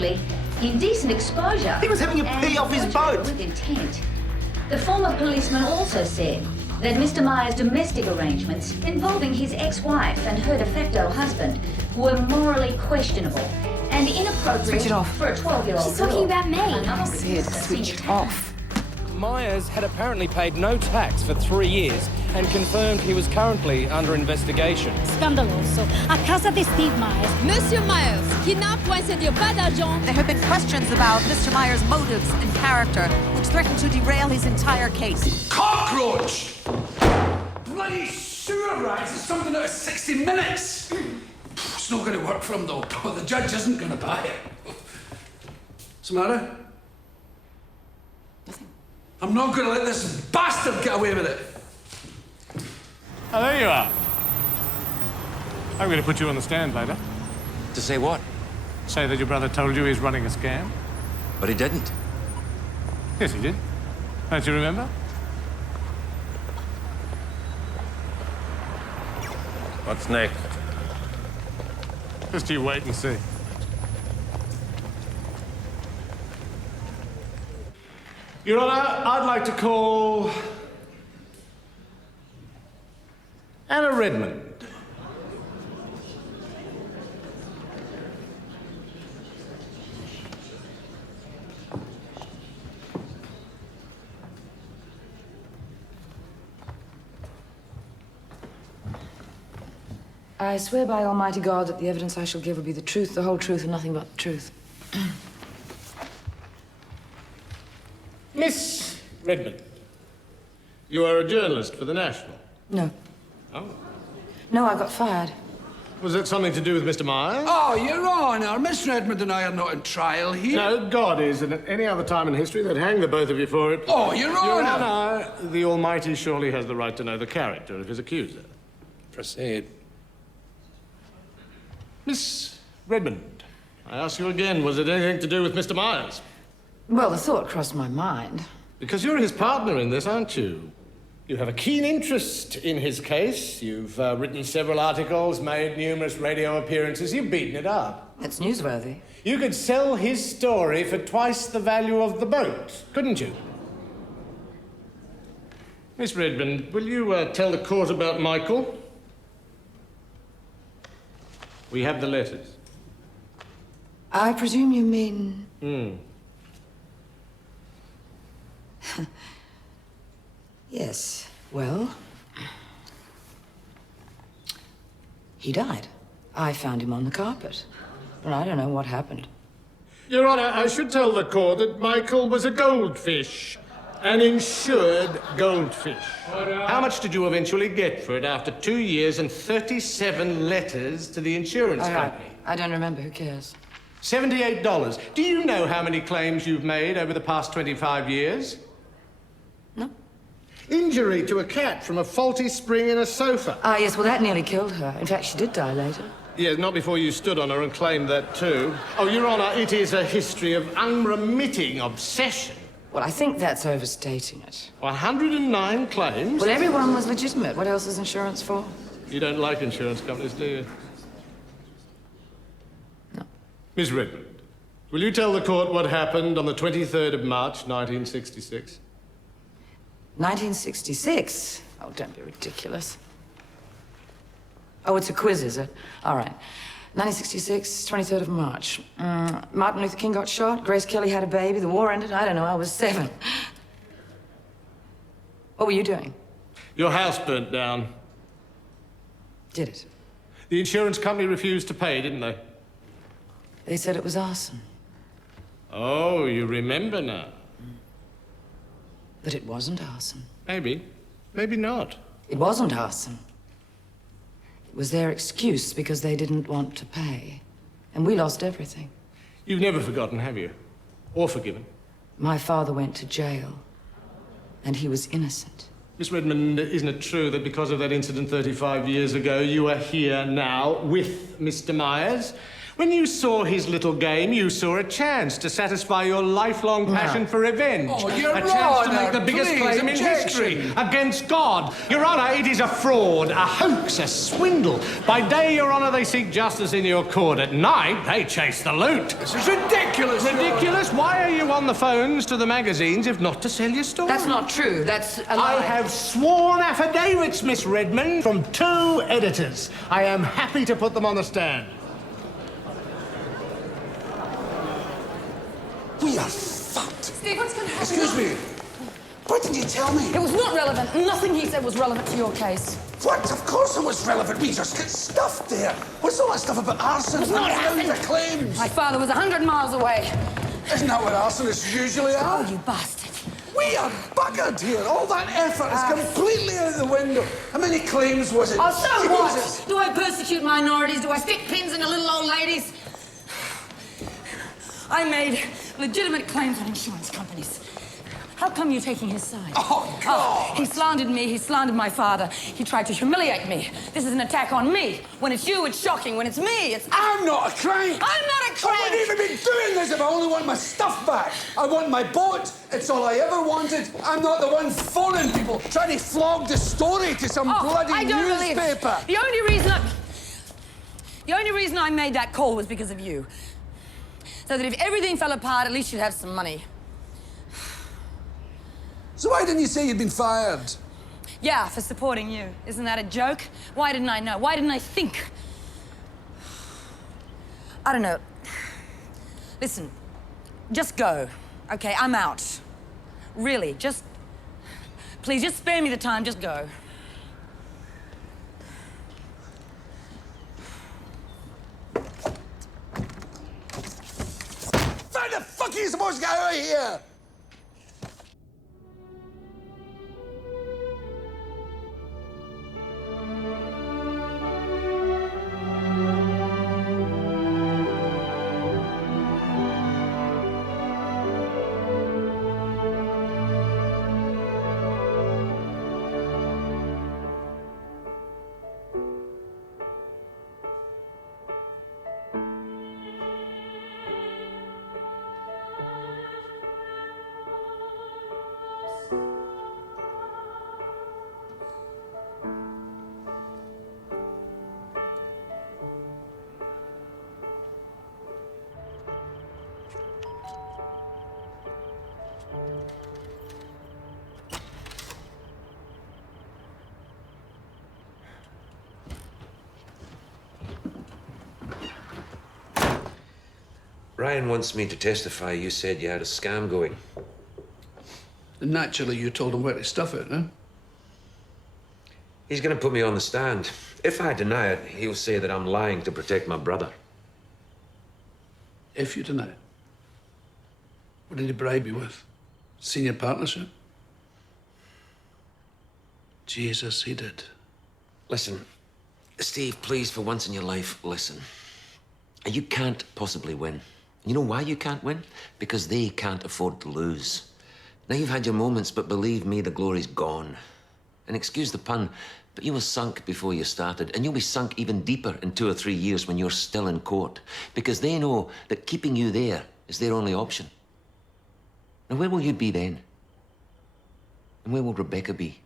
sexually, indecent exposure. He was having a pee off his boat. With intent. The former policeman also said that Mr. Myers' domestic arrangements involving his ex-wife and her de facto husband were morally questionable and inappropriate Switch it off. for a 12-year-old She's talking about me. I said switch it off. Myers had apparently paid no tax for 3 years and confirmed he was currently under investigation. Scandaloso. A casa de Steve Myers. Monsieur Myers, qui n'a point cédé pas d'argent. There have been questions about Mr. Myers' motives and character, which threatened to derail his entire case. Cockroach! Bloody sewer rats is something out of 60 Minutes! It's not going to work for him, though. The judge isn't going to buy it. What's the matter? Nothing. I'm not going to let this bastard get away with it. Oh, there you are. I'm going to put you on the stand later. To say what? Say that your brother told you he's running a scam. But he didn't. Yes, he did. Don't you remember? What's next? Just you wait and see. Your Honor, I'd like to call Anna Redmond. I swear by Almighty God that the evidence I shall give will be the truth, the whole truth, and nothing but the truth. Miss Redmond, you are a journalist for the National. No. Oh. No, I got fired. Was it something to do with Mr. Myers? Oh, Your Honour, Miss Redmond and I are not in trial here. No, God is, and at any other time in history, they'd hang the both of you for it. Oh, Your Honour! Your Honour, the Almighty surely has the right to know the character of his accuser. Proceed. Miss Redmond, I ask you again, was it anything to do with Mr. Myers? Well, the thought crossed my mind. Because you're his partner in this, aren't you? You have a keen interest in his case. You've written several articles, made numerous radio appearances. You've beaten it up. It's newsworthy. You could sell his story for twice the value of the boat, couldn't you? Miss Redmond, will you tell the court about Michael? We have the letters. I presume you mean... Yes, well... He died. I found him on the carpet. But I don't know what happened. Your Honor, I should tell the court that Michael was a goldfish. An insured goldfish. How much did you eventually get for it after 2 years and 37 letters to the insurance company? I don't remember. Who cares? $78. Do you know how many claims you've made over the past 25 years? No. Injury to a cat from a faulty spring in a sofa. Ah, yes, well, that nearly killed her. In fact, she did die later. Yes, not before you stood on her and claimed that too. Oh, Your Honor, it is a history of unremitting obsession. Well, I think that's overstating it. 109 claims? Well, everyone was legitimate. What else is insurance for? You don't like insurance companies, do you? No. Miss Redmond, will you tell the court what happened on the 23rd of March, 1966? 1966? Oh, don't be ridiculous. Oh, it's a quiz, is it? All right. 1966, 23rd of March. Martin Luther King got shot. Grace Kelly had a baby. The war ended. I don't know. I was 7. What were you doing? Your house burnt down. Did it? The insurance company refused to pay, didn't they? They said it was arson. Oh, you remember now. But it wasn't arson. Maybe. Maybe not. It wasn't arson. It was their excuse because they didn't want to pay. And we lost everything. You've never forgotten, have you? Or forgiven? My father went to jail. And he was innocent. Miss Redmond, isn't it true that because of that incident 35 years ago, you are here now with Mr. Myers? When you saw his little game, you saw a chance to satisfy your lifelong passion for revenge. Oh, Your a chance to make Honor, the biggest please, claim in history against God. Your Honor, it is a fraud, a hoax, a swindle. By day, Your Honor, they seek justice in your court. At night, they chase the loot. This is ridiculous. Ridiculous? Why are you on the phones to the magazines if not to sell your story? That's not true. That's a lie. I have sworn affidavits, Miss Redmond, from 2 editors. I am happy to put them on the stand. We are fucked. Steve, what's going to happen? Excuse me. Why didn't you tell me? It was not relevant. Nothing he said was relevant to your case. What? Of course it was relevant. We just get stuffed there. What's all that stuff about arson? It's not and arson. the claims. My father was 100 miles away. Isn't that what arsonists usually are? Oh, you bastard. We are buggered here. All that effort is completely out the window. How many claims was it? Oh, so what? Jesus. Do I persecute minorities? Do I stick pins into little old ladies? I made legitimate claims on insurance companies. How come you're taking his side? Oh, God! He slandered me. He slandered my father. He tried to humiliate me. This is an attack on me. When it's you, it's shocking. When it's me, it's... I'm not a crank! I'm not a crank! I wouldn't even be doing this if I only want my stuff back. I want my boat. It's all I ever wanted. I'm not the one phoning people, trying to flog the story to some bloody I don't believe it. newspaper. The only reason I made that call was because of you. So that if everything fell apart, at least you'd have some money. So why didn't you say you'd been fired? Yeah, for supporting you. Isn't that a joke? Why didn't I know? Why didn't I think? I don't know. Listen, just go. Okay, I'm out. Really, just... Please, just spare me the time, just go. How the fuck are you supposed to get out of here? Ryan wants me to testify you said you had a scam going. And naturally, you told him where to stuff it, huh? He's going to put me on the stand. If I deny it, he'll say that I'm lying to protect my brother. If you deny it. What did he bribe you with? Senior partnership? Jesus, he did. Listen, Steve, please, for once in your life, listen. You can't possibly win. You know why you can't win? Because they can't afford to lose. Now, you've had your moments, but believe me, the glory's gone. And excuse the pun, but you were sunk before you started, and you'll be sunk even deeper in 2 or 3 years when you're still in court, because they know that keeping you there is their only option. Now, where will you be then? And where will Rebecca be?